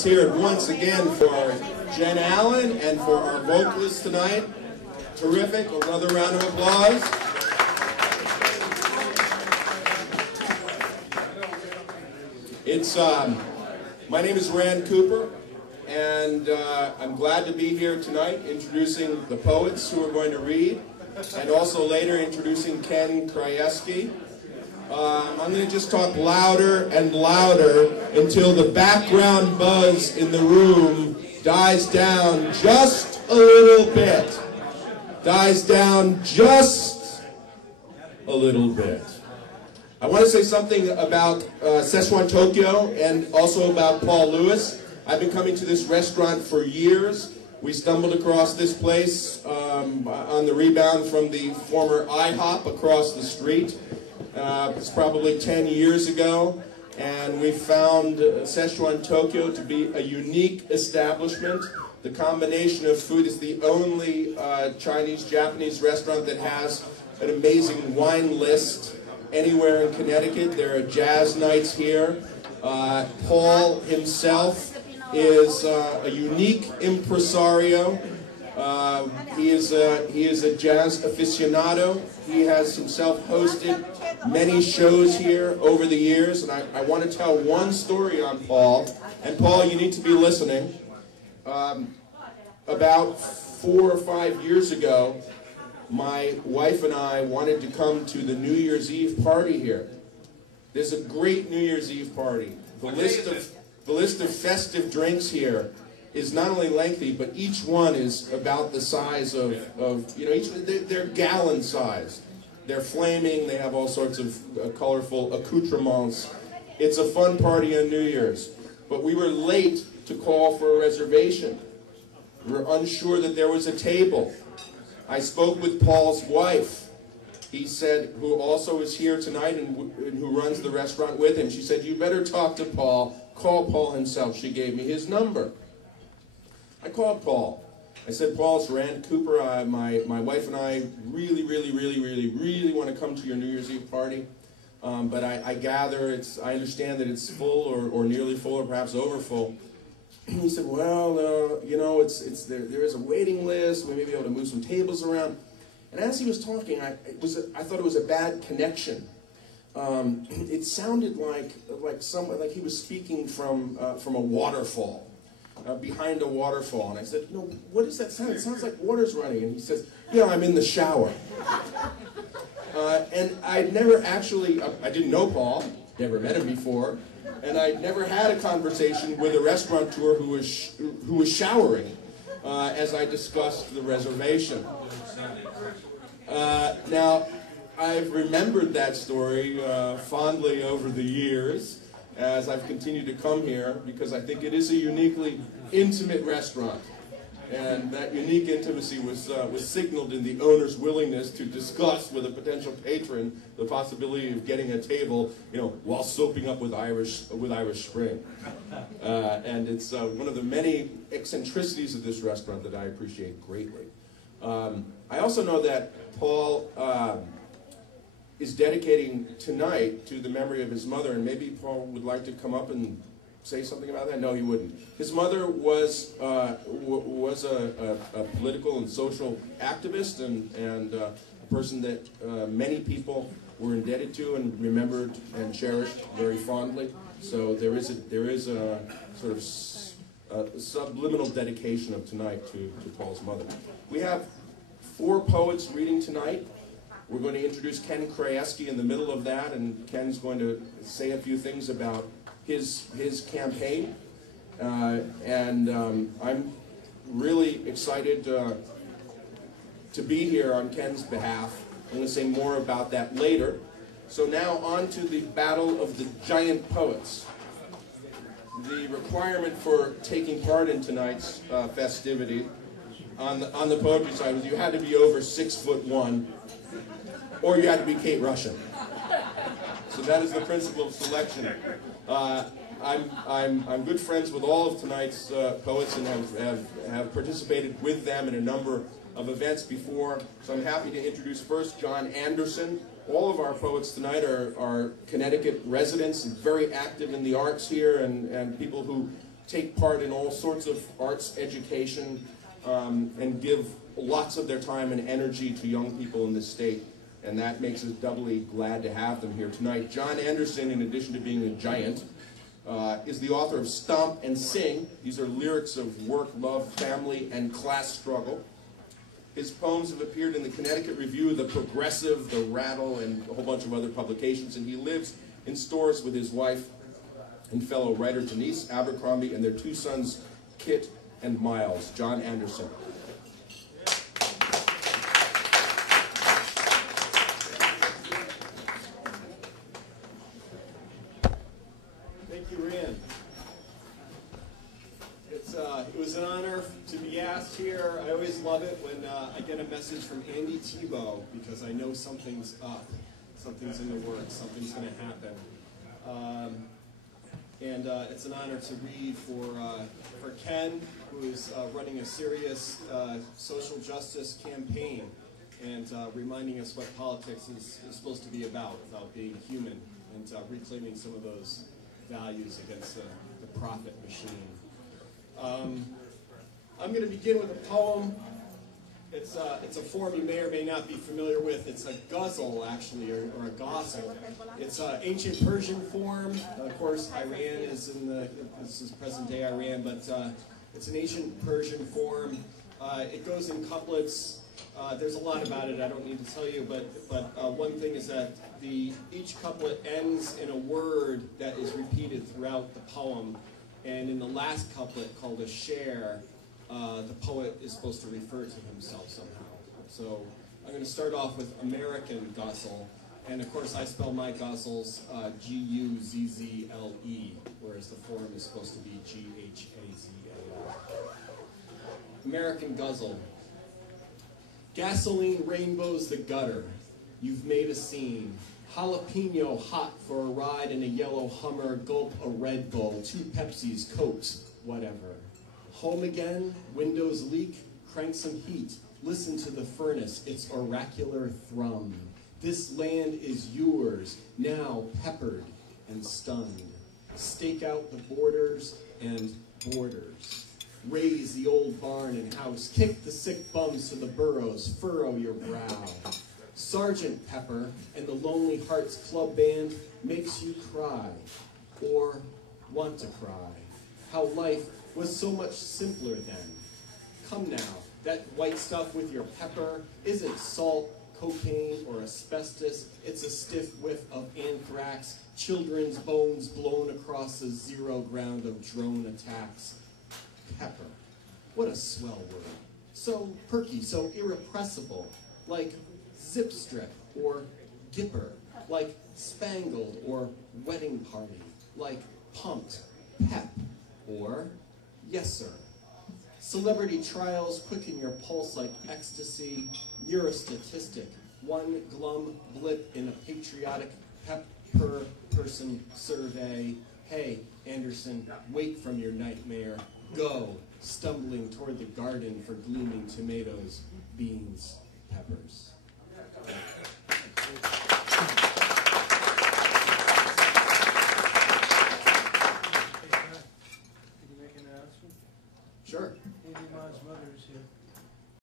Let's hear it once again for Jen Allen and for our vocalists tonight. Terrific. Another round of applause. My name is Rand Cooper, and I'm glad to be here tonight introducing the poets who are going to read, and also later introducing Ken Krajewski. I'm going to just talk louder and louder until the background buzz in the room dies down just a little bit. Dies down just a little bit. I want to say something about Szechuan Tokyo and also about Paul Lewis. I've been coming to this restaurant for years. We stumbled across this place on the rebound from the former IHOP across the street. It's probably 10 years ago, and we found Szechuan Tokyo to be a unique establishment. The combination of food is the only Chinese-Japanese restaurant that has an amazing wine list anywhere in Connecticut. There are jazz nights here. Paul himself is a unique impresario. He is a jazz aficionado. He has himself hosted many shows here over the years, and I want to tell one story on Paul. And Paul, you need to be listening. About 4 or 5 years ago, my wife and I wanted to come to the New Year's Eve party here. There's a great New Year's Eve party. The list of festive drinks here is not only lengthy, but each one is about the size of they're gallon size. They're flaming, they have all sorts of colorful accoutrements. It's a fun party on New Year's. But we were late to call for a reservation. We were unsure that there was a table. I spoke with Paul's wife. He said, who also is here tonight and who runs the restaurant with him. She said, you better talk to Paul. Call Paul himself. She gave me his number. I called Paul. I said, Paul, it's Rand Cooper. My wife and I really want to come to your New Year's Eve party. But I gather I understand that it's full or nearly full or perhaps over full. He said, well, there is a waiting list. We may be able to move some tables around. And as he was talking, I thought it was a bad connection. It sounded like he was speaking from a waterfall. Behind a waterfall. And I said, what does that sound? It sounds like water's running. And he says, yeah, I'm in the shower. And I'd never actually, I didn't know Paul, never met him before, and I'd never had a conversation with a restaurateur who was showering as I discussed the reservation. Now, I've remembered that story fondly over the years as I've continued to come here, because I think it is a uniquely intimate restaurant. And that unique intimacy was signaled in the owner's willingness to discuss with a potential patron the possibility of getting a table, while soaping up with Irish Spring. And it's one of the many eccentricities of this restaurant that I appreciate greatly. I also know that Paul is dedicating tonight to the memory of his mother, and maybe Paul would like to come up and say something about that? No, he wouldn't. His mother was a political and social activist and a person that many people were indebted to and remembered and cherished very fondly. So there is a sort of subliminal dedication of tonight to Paul's mother. We have 4 poets reading tonight. We're going to introduce Ken Krajewski in the middle of that, and Ken's going to say a few things about his campaign. I'm really excited to be here on Ken's behalf. I'm going to say more about that later. So now on to the Battle of the Giant Poets. The requirement for taking part in tonight's festivity on the poetry side was you had to be over 6'1", or you had to be Kate Russian. So that is the principle of selection. I'm good friends with all of tonight's poets and have participated with them in a number of events before. So I'm happy to introduce first Jon Andersen. All of our poets tonight are Connecticut residents and very active in the arts here, and people who take part in all sorts of arts education and give lots of their time and energy to young people in this state. And that makes us doubly glad to have them here tonight. Jon Andersen, in addition to being a giant, is the author of Stomp and Sing. These are lyrics of work, love, family, and class struggle. His poems have appeared in the Connecticut Review, The Progressive, The Rattle, and a whole bunch of other publications. And he lives in Storrs with his wife and fellow writer Denise Abercrombie and their two sons, Kit and Miles. Jon Andersen. It was an honor to be asked here. I always love it when I get a message from Andy Tebow, because I know something's up, something's in the works, something's going to happen. And it's an honor to read for Ken, who is running a serious social justice campaign and reminding us what politics is supposed to be about being human and reclaiming some of those values against the profit machine. I'm going to begin with a poem. It's a form you may or may not be familiar with. It's a ghazal, actually, or a ghazal. It's an ancient Persian form. Of course, Iran is this is present-day Iran, but it's an ancient Persian form. It goes in couplets. There's a lot about it I don't need to tell you, but one thing is that each couplet ends in a word that is repeated throughout the poem. And in the last couplet, called a share, the poet is supposed to refer to himself somehow. So I'm going to start off with American ghazal. And of course, I spell my ghazals G-U-Z-Z-L-E, whereas the form is supposed to be G-H-A-Z-A-L. American ghazal. Gasoline rainbows the gutter. You've made a scene. Jalapeno hot for a ride in a yellow Hummer, gulp a Red Bull, 2 Pepsis, Cokes, whatever. Home again, windows leak, crank some heat, listen to the furnace, its oracular thrum. This land is yours, now peppered and stunned. Stake out the borders and borders. Raise the old barn and house, kick the sick bums to the burrows, furrow your brow. Sergeant Pepper and the Lonely Hearts Club Band makes you cry, or want to cry. How life was so much simpler then. Come now, that white stuff with your pepper isn't salt, cocaine, or asbestos. It's a stiff whiff of anthrax, children's bones blown across the zero ground of drone attacks. Pepper. What a swell word. So perky, so irrepressible, like zip strip or gipper, like spangled or wedding party, like pumped, pep, or yes sir. Celebrity trials quicken your pulse like ecstasy. You're a statistic, one glum blip in a patriotic pep per person survey. Hey, Anderson, wake from your nightmare. Go, stumbling toward the garden for gleaming tomatoes, beans, peppers.